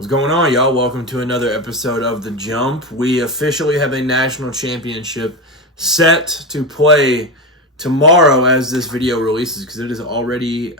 What's going on, y'all? Welcome to another episode of The Jump. We officially have a national championship set to play tomorrow as this video releases because it is already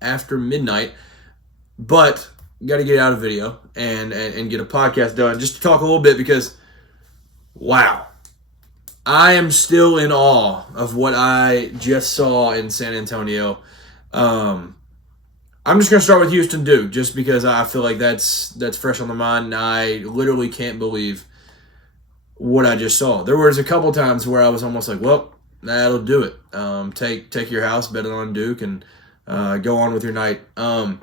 after midnight. But got to get out a video and get a podcast done just to talk a little bit because, wow, I am still in awe of what I just saw in San Antonio. I'm just going to start with Houston Duke just because I feel like that's fresh on the mind, and I literally can't believe what I just saw. There was a couple times where I was almost like, well, that'll do it. Take your house, bet it on Duke, and go on with your night. But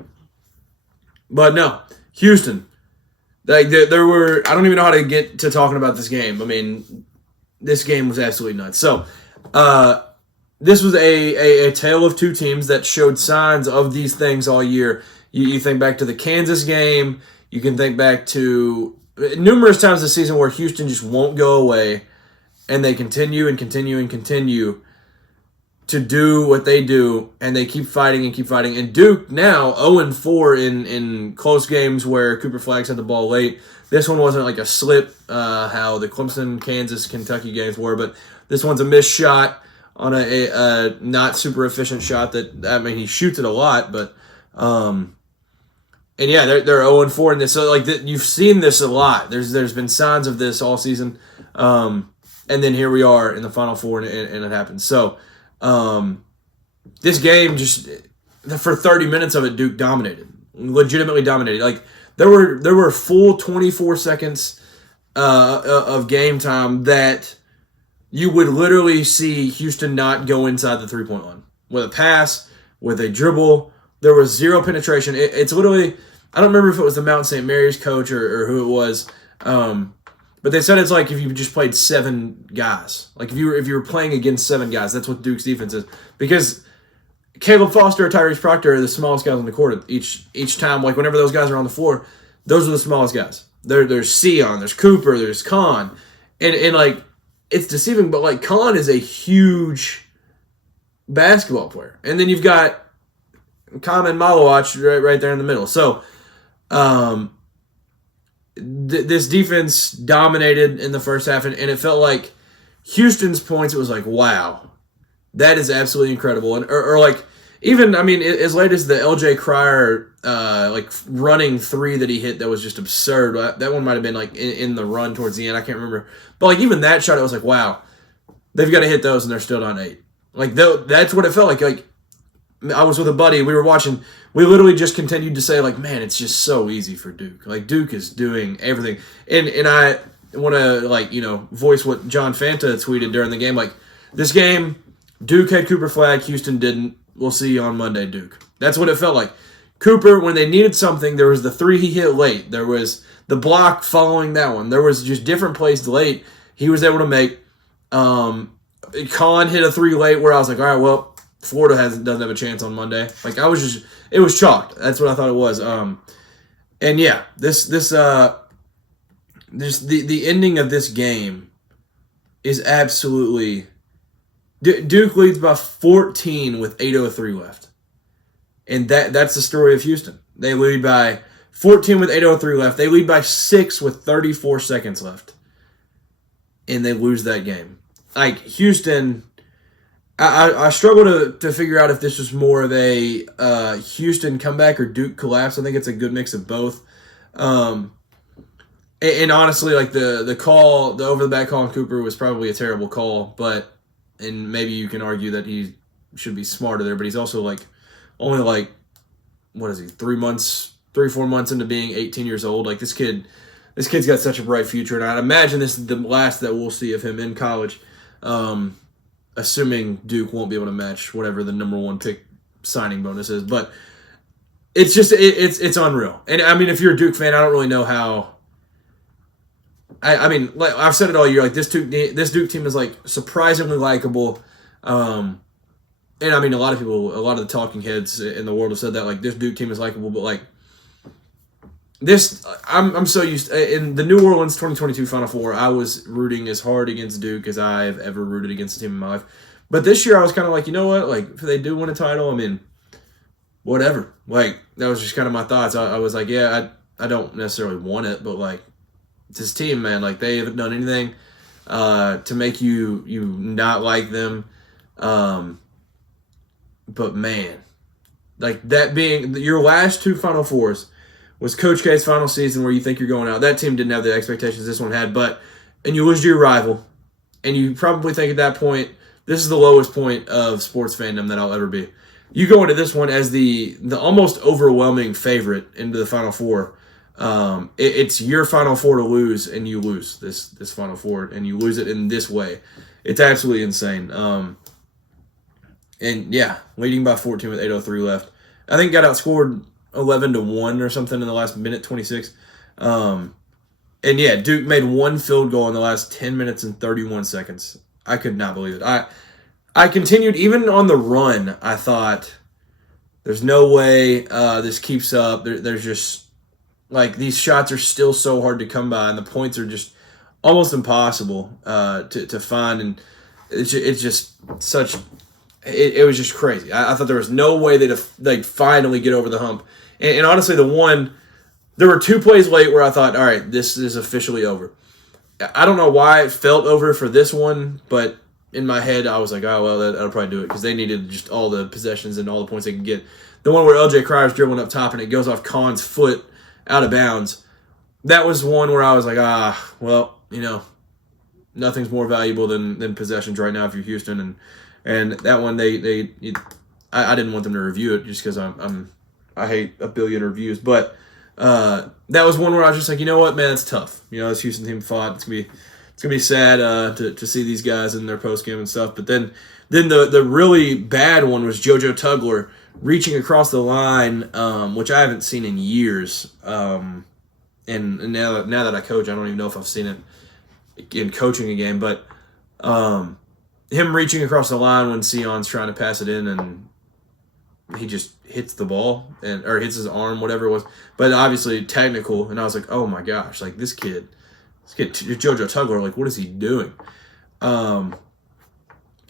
no, Houston. There were, I don't even know how to get to talking about this game. I mean, this game was absolutely nuts. So, this was a tale of two teams that showed signs of these things all year. You think back to the Kansas game. You can think back to numerous times this season where Houston just won't go away, and they continue and continue and continue to do what they do, and they keep fighting and keep fighting. And Duke now 0-4 in close games where Cooper Flaggs had the ball late. This one wasn't like a slip, how the Clemson, Kansas, Kentucky games were, but this one's a missed shot on a not super efficient shot that, I mean, he shoots it a lot, but and yeah, they're 0-4 in this. So like you've seen this a lot. There's been signs of this all season, and then here we are in the Final Four, and it happens. So this game just for 30 minutes of it, Duke dominated, legitimately dominated. Like there were full 24 seconds of game time that you would literally see Houston not go inside the three-point line. With a pass, with a dribble, there was zero penetration. It's literally, I don't remember if it was the Mount St. Mary's coach or who it was, but they said it's like if you just played seven guys. Like if you were playing against seven guys, that's what Duke's defense is. Because Caleb Foster or Tyrese Proctor are the smallest guys on the court each time. Like whenever those guys are on the floor, those are the smallest guys. There's Sion, there's Cooper, there's Kahn, and like, it's deceiving, but like Kahn is a huge basketball player. And then you've got Kahn and Malowach right there in the middle. So this defense dominated in the first half, and it felt like Houston's points, it was like, wow, that is absolutely incredible. And or like, even, I mean, as late as the LJ Cryer like running three that he hit that was just absurd. That one might have been like in the run towards the end. I can't remember. But like even that shot, it was like, wow, they've got to hit those and they're still down 8. Like that's what it felt like. Like I was with a buddy, we were watching. We literally just continued to say like, man, it's just so easy for Duke. Like Duke is doing everything. And I want to voice what John Fanta tweeted during the game. Like this game, Duke had Cooper Flagg, Houston didn't. We'll see you on Monday, Duke. That's what it felt like. Cooper, when they needed something, there was the three he hit late. There was the block following that one. There was just different plays late he was able to make. Kahn hit a three late where I was like, all right, well, Florida doesn't have a chance on Monday. Like it was chalked. That's what I thought it was. And yeah, the ending of this game is absolutely. Duke leads by 14 with 8:03 left. And that's the story of Houston. They lead by 14 with 8:03 left. They lead by 6 with 34 seconds left. And they lose that game. Like, Houston, I struggle to figure out if this was more of a Houston comeback or Duke collapse. I think it's a good mix of both. And honestly, like, the call, the over-the-back call on Cooper was probably a terrible call. And maybe you can argue that he should be smarter there, but he's also, like, only like, what is he, 4 months into being 18 years old. Like this kid's got such a bright future, and I'd imagine this is the last that we'll see of him in college, assuming Duke won't be able to match whatever the number 1 pick signing bonus is. But it's just, it's unreal. And I mean, if you're a Duke fan, I don't really know how. I mean, like I've said it all year, like this Duke team is like surprisingly likable. And I mean, a lot of the talking heads in the world have said that, like, this Duke team is likable, but like this, I'm so used to, in the New Orleans 2022 Final Four, I was rooting as hard against Duke as I've ever rooted against a team in my life. But this year I was kind of like, you know what, like if they do win a title, I mean, whatever. Like that was just kind of my thoughts. I was like, yeah, I don't necessarily want it, but like this team, man, like they haven't done anything to make you not like them. But man, like that being your last two Final Fours was Coach K's final season where you think you're going out. That team didn't have the expectations this one had, and you lose to your rival, and you probably think at that point, this is the lowest point of sports fandom that I'll ever be. You go into this one as the almost overwhelming favorite into the Final Four. It's your Final Four to lose, and you lose this Final Four, and you lose it in this way. It's absolutely insane. And yeah, leading by 14 with 8:03 left. I think got outscored 11-1 or something in the last minute 26. And yeah, Duke made one field goal in the last 10 minutes and 31 seconds. I could not believe it. I continued, even on the run, I thought, there's no way this keeps up. There's just, like, these shots are still so hard to come by, and the points are just almost impossible to find. And it's just such... It was just crazy. I thought there was no way they'd finally get over the hump. And honestly, there were two plays late where I thought, all right, this is officially over. I don't know why it felt over for this one, but in my head, I was like, oh, well, that'll probably do it, because they needed just all the possessions and all the points they could get. The one where LJ Crier's dribbling up top and it goes off Kahn's foot out of bounds, that was one where I was like, well, nothing's more valuable than possessions right now if you're Houston. And that one, I didn't want them to review it just because I hate a billion reviews. But that was one where I was just like, you know what, man, it's tough. This Houston team fought. It's gonna be sad to see these guys in their post game and stuff. But then the really bad one was JoJo Tugler reaching across the line, which I haven't seen in years. And now that I coach, I don't even know if I've seen it in coaching a game, but. Him reaching across the line when Sion's trying to pass it in, and he just hits the ball or hits his arm, whatever it was. But obviously technical, and I was like, oh my gosh, like this kid, JoJo Tugler, like what is he doing? And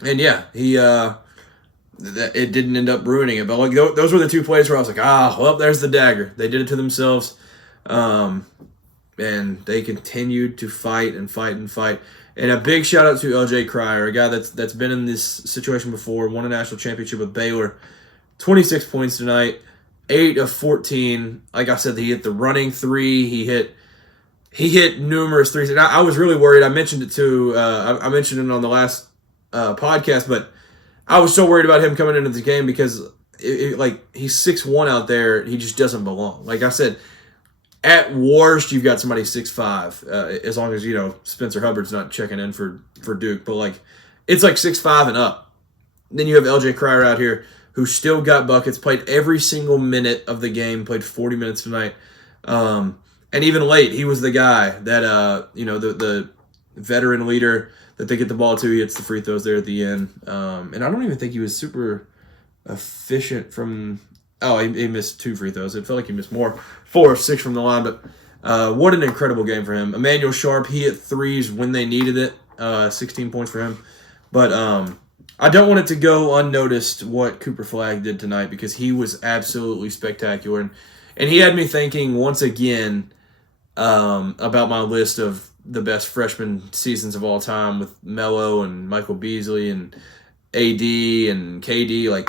yeah, it didn't end up ruining it. But like those were the two plays where I was like, well, there's the dagger. They did it to themselves, and they continued to fight and fight and fight. And a big shout out to LJ Crier, a guy that's been in this situation before, won a national championship with Baylor. 26 points tonight, 8 of 14. Like I said, he hit the running three. He hit numerous threes. And I was really worried. I mentioned it too. I mentioned it on the last podcast, but I was so worried about him coming into the game because he's 6'1" out there. He just doesn't belong. Like I said, at worst, you've got somebody 6'5", as long as, Spencer Hubbard's not checking in for Duke. But, like, it's like 6'5" and up. Then you have LJ Crier out here who still got buckets, played every single minute of the game, played 40 minutes tonight. And even late, he was the guy that, the veteran leader that they get the ball to. He hits the free throws there at the end. And I don't even think he was super efficient from... Oh, he missed 2 free throws. It felt like he missed more. 4 or 6 from the line, but what an incredible game for him. Emmanuel Sharp, he hit threes when they needed it. 16 points for him. But I don't want it to go unnoticed what Cooper Flagg did tonight because he was absolutely spectacular. And he had me thinking once again about my list of the best freshman seasons of all time with Melo and Michael Beasley and AD and KD. Like,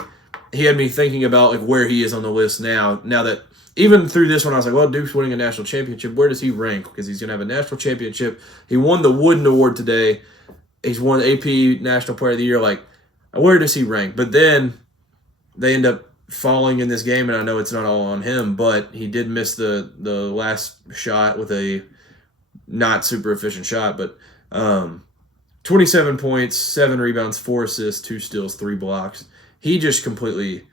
he had me thinking about like where he is on the list now. Now that even through this one, I was like, well, Duke's winning a national championship. Where does he rank? Because he's going to have a national championship. He won the Wooden Award today. He's won AP National Player of the Year. Like, where does he rank? But then they end up falling in this game, and I know it's not all on him, but he did miss the last shot with a not super efficient shot. But 27 points, 7 rebounds, 4 assists, 2 steals, 3 blocks. He just completely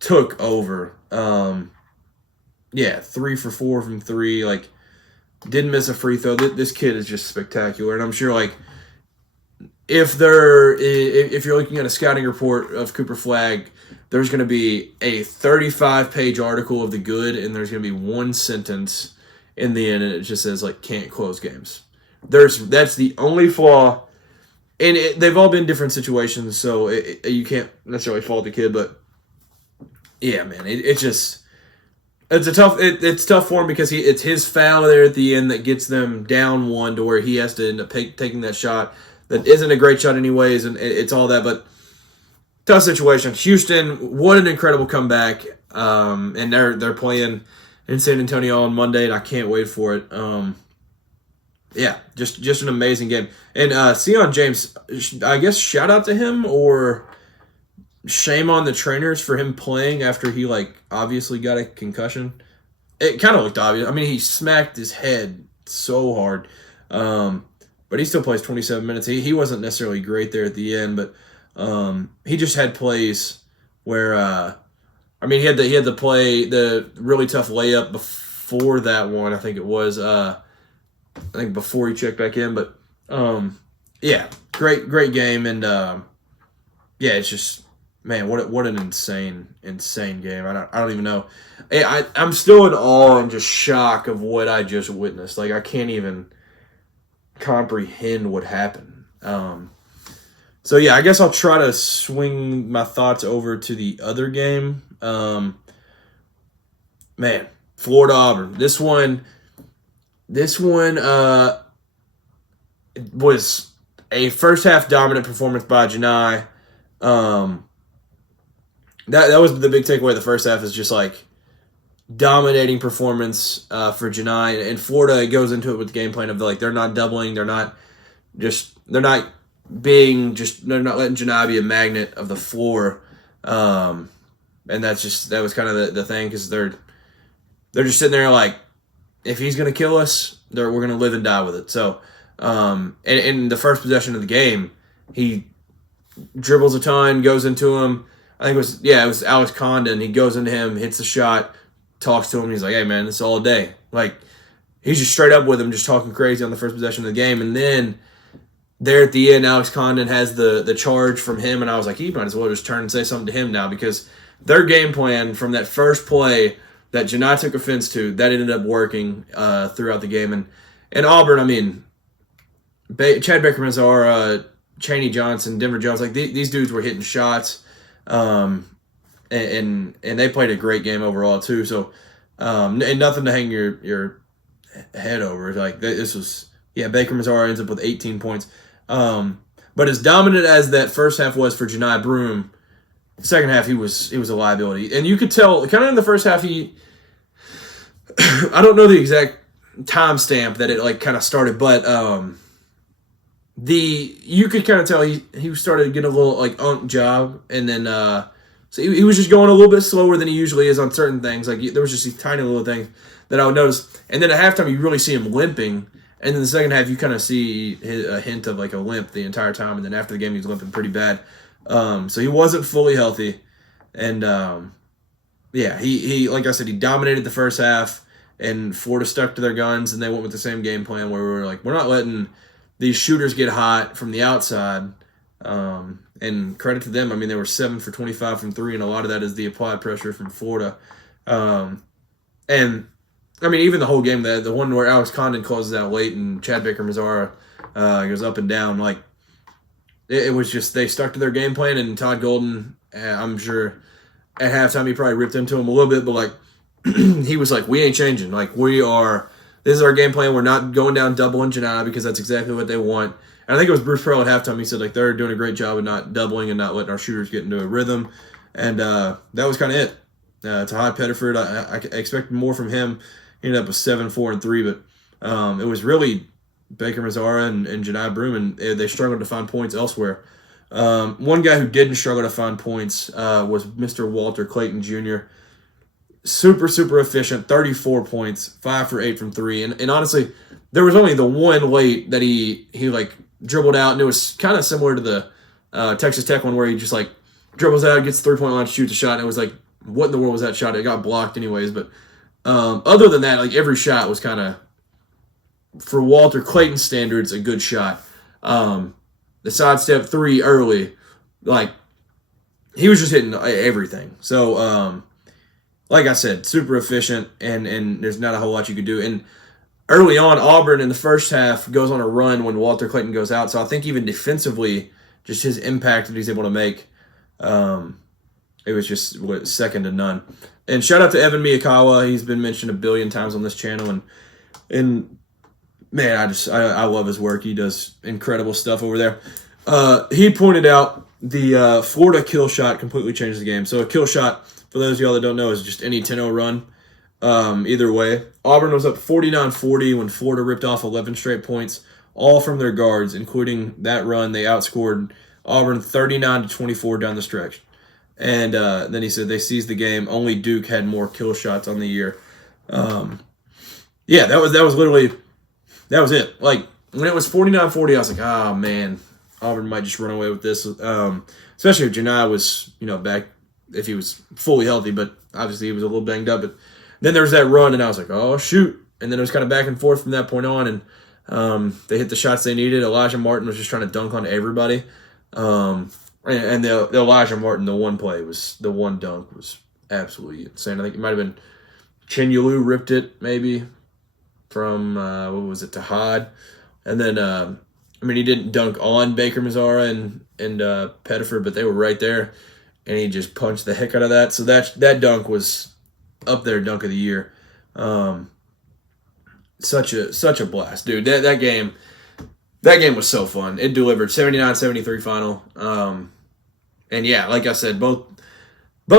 took over. 3 for 4 from 3. Like, didn't miss a free throw. This kid is just spectacular, and I'm sure like if you're looking at a scouting report of Cooper Flagg, there's going to be a 35-page article of the good, and there's going to be one sentence in the end, and it just says like can't close games. That's the only flaw. And they've all been different situations, so you can't necessarily fault the kid. But, yeah, man, it's just It's tough for him because it's his foul there at the end that gets them down one to where he has to end up taking that shot that isn't a great shot anyways, and it's all that. But tough situation. Houston, what an incredible comeback, and they're playing in San Antonio on Monday, and I can't wait for it. Yeah, just an amazing game. And Sion James, I guess shout out to him or shame on the trainers for him playing after he obviously got a concussion. It kind of looked obvious. I mean, he smacked his head so hard, but he still plays 27 minutes. He wasn't necessarily great there at the end, but he just had plays where he had the play, the really tough layup before that one. I think it was before he checked back in, but yeah, great game, and yeah, it's just. Man, what an insane game. I don't even know. I'm still in awe and just shock of what I just witnessed. I can't even comprehend what happened. So yeah, I guess I'll try to swing my thoughts over to the other game. Man, Florida Auburn. This one was a first half dominant performance by Janai. That was the big takeaway of the first half is just dominating performance for Janai, and Florida goes into it with the game plan of they're not doubling, they're not letting Janai be a magnet of the floor, and that was kind of the thing because they're just sitting there if he's gonna kill us, we're gonna live and die with it. So and in the first possession of the game, he dribbles a ton, goes into him. I think it was Alex Condon. He goes into him, hits the shot, talks to him. He's like, "Hey man, it's all day." He's just straight up with him, just talking crazy on the first possession of the game. And then there at the end, Alex Condon has the charge from him, and I was like, he might as well just turn and say something to him now because their game plan from that first play that Janai took offense to, that ended up working throughout the game. And Auburn, Chad Baker-Mazara, Chaney Johnson, Denver Jones, these dudes were hitting shots. And they played a great game overall too. So, and nothing to hang your head over. This was, Baker Mazara ends up with 18 points. But as dominant as that first half was for Janai Broome, second half he was a liability, and you could tell kind of in the first half I don't know the exact timestamp that it kind of started, but you could kind of tell he started getting a little job, and then so he was just going a little bit slower than he usually is on certain things. There was just these tiny little things that I would notice, and then at halftime you really see him limping, and then the second half you kind of see a hint of a limp the entire time, and then after the game he was limping pretty bad. So he wasn't fully healthy, and he like I said, he dominated the first half, and Florida stuck to their guns, and they went with the same game plan where we were we're not letting these shooters get hot from the outside, and credit to them. They were 7 for 25 from three, and a lot of that is the applied pressure from Florida. And even the whole game, the one where Alex Condon closes out late and Chad Baker-Mazara goes up and down, it was just they stuck to their game plan, and Todd Golden, I'm sure at halftime he probably ripped into him a little bit, but he was we ain't changing. This is our game plan. We're not going down doubling Janai because that's exactly what they want. And I think it was Bruce Pearl at halftime. He said they're doing a great job of not doubling and not letting our shooters get into a rhythm. And that was kind of it. Tahad Pettiford, I expected more from him. He ended up with 7, 4, and 3, but it was really Baker-Mazara and Janai Broome, and they struggled to find points elsewhere. One guy who didn't struggle to find points was Mr. Walter Clayton Jr., super, super efficient, 34 points, 5 for 8 from 3. And honestly, there was only the one late that he dribbled out, and it was kind of similar to the Texas Tech one where he just dribbles out, gets the 3-point line, shoots a shot, and it was what in the world was that shot? It got blocked anyways, but other than that, every shot was kind of, for Walter Clayton standards, a good shot. The sidestep 3 early, he was just hitting everything. So, like I said, super efficient, and there's not a whole lot you could do. And early on, Auburn in the first half goes on a run when Walter Clayton goes out. So I think even defensively, just his impact that he's able to make, it was just second to none. And shout out to Evan Miyakawa. He's been mentioned a billion times on this channel, and man, I love his work. He does incredible stuff over there. He pointed out the Florida kill shot completely changed the game. So a kill shot, for those of y'all that don't know, is just any 10-0 run. Either way, Auburn was up 49-40 when Florida ripped off 11 straight points, all from their guards, including that run. They outscored Auburn 39-24 down the stretch. And then he said they seized the game. Only Duke had more kill shots on the year. Yeah, that was literally, that was it. Like, when it was 49-40, I was like, oh, man, Auburn might just run away with this. Especially if Janai was, back, if he was fully healthy, but obviously he was a little banged up. But then there was that run, and I was like, oh, shoot. And then it was kind of back and forth from that point on, and they hit the shots they needed. Elijah Martin was just trying to dunk on everybody. And the Elijah Martin, the one dunk was absolutely insane. I think it might have been Chinyelu ripped it, maybe, from, Tahad. And then, he didn't dunk on Baker Mazzara and Pettiford, but they were right there, and he just punched the heck out of that. So that dunk was up there, dunk of the year. Such a blast, dude. That game was so fun. It delivered 79-73 final. And yeah, like I said, both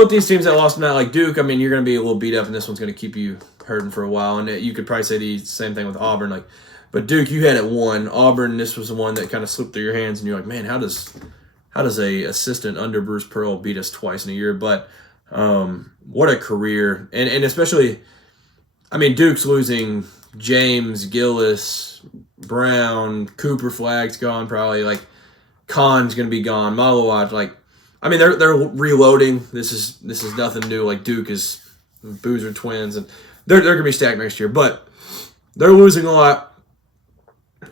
these teams that lost tonight, like Duke, you're going to be a little beat up, and this one's going to keep you hurting for a while. And you could probably say the same thing with Auburn. But Duke, you had it won. Auburn, this was the one that kind of slipped through your hands, and you're like, man, how does a assistant under Bruce Pearl beat us twice in a year? But what a career, and especially, Duke's losing James, Gillis, Brown, Cooper Flag's gone probably. Khan's gonna be gone. Malawaj, they're reloading. This is nothing new. Duke is Boozer twins, and they're gonna be stacked next year. But they're losing a lot,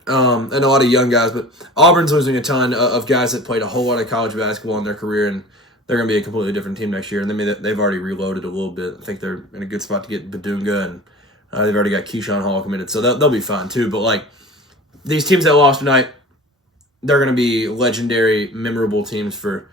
and a lot of young guys. But Auburn's losing a ton of guys that played a whole lot of college basketball in their career, and they're gonna be a completely different team next year. And they've already reloaded a little bit. I think they're in a good spot to get Badunga, and they've already got Keyshawn Hall committed, so they'll be fine too. But these teams that lost tonight, they're going to be legendary, memorable teams for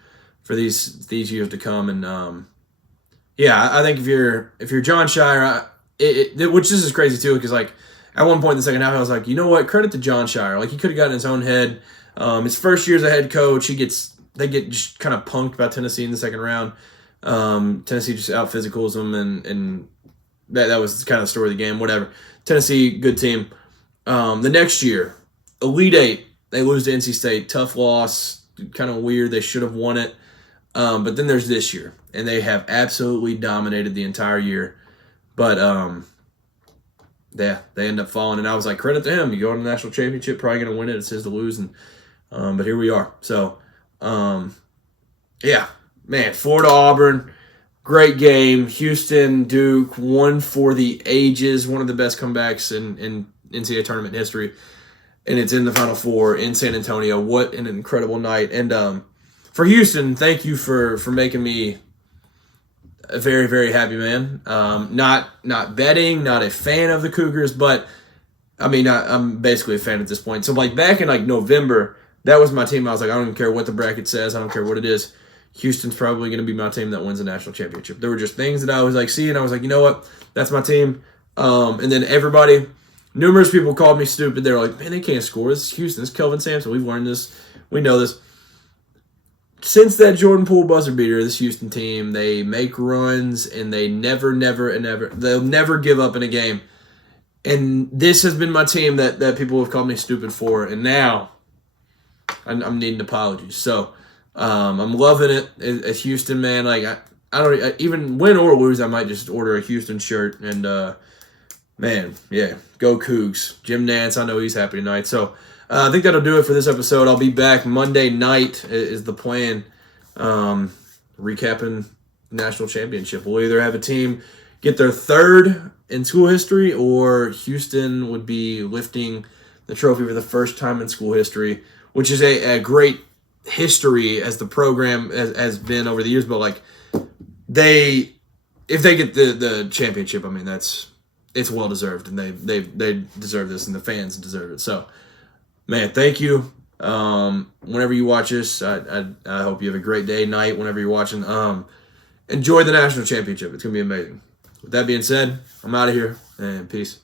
these years to come. And I think if you're John Shire, which this is crazy too, because at one point in the second half, I was like, you know what? Credit to John Shire. He could have gotten his own head. His first year as a head coach, they get just kind of punked by Tennessee in the second round. Tennessee just out physicals them, and that was kind of the story of the game. Whatever. Tennessee, good team. The next year, Elite Eight, they lose to NC State. Tough loss, kind of weird. They should have won it. But then there's this year, and they have absolutely dominated the entire year. But they end up falling, and I was like, credit to him. You go to the national championship, probably going to win it. It's his to lose, and but here we are. So, Florida Auburn. Great game. Houston, Duke, one for the ages. One of the best comebacks in NCAA tournament history. And it's in the Final Four in San Antonio. What an incredible night. And for Houston, thank you for making me a very, very happy man. Not betting, not a fan of the Cougars, but I'm basically a fan at this point. So back in November, that was my team. I was like, I don't even care what the bracket says. I don't care what it is. Houston's probably going to be my team that wins the national championship. There were just things that I was seeing. I was like, you know what? That's my team. And then numerous people called me stupid. They were like, man, they can't score. This is Houston. This is Kelvin Sampson. We've learned this. We know this. Since that Jordan Poole buzzer beater, this Houston team, they make runs, and they they'll never give up in a game. And this has been my team that people have called me stupid for. And now I'm needing apologies. So, I'm loving it at Houston, man. I don't even win or lose, I might just order a Houston shirt. And man, yeah, go Cougs. Jim Nance, I know he's happy tonight. So I think that'll do it for this episode. I'll be back Monday night is the plan. Recapping the national championship. We'll either have a team get their third in school history, or Houston would be lifting the trophy for the first time in school history, which is a great history as the program has been over the years. But if they get the championship, it's well deserved, and they deserve this, and the fans deserve it. So, man, thank you. Whenever you watch this, I hope you have a great day, night, whenever you're watching. enjoy the national championship. It's going to be amazing. With that being said, I'm out of here, and peace.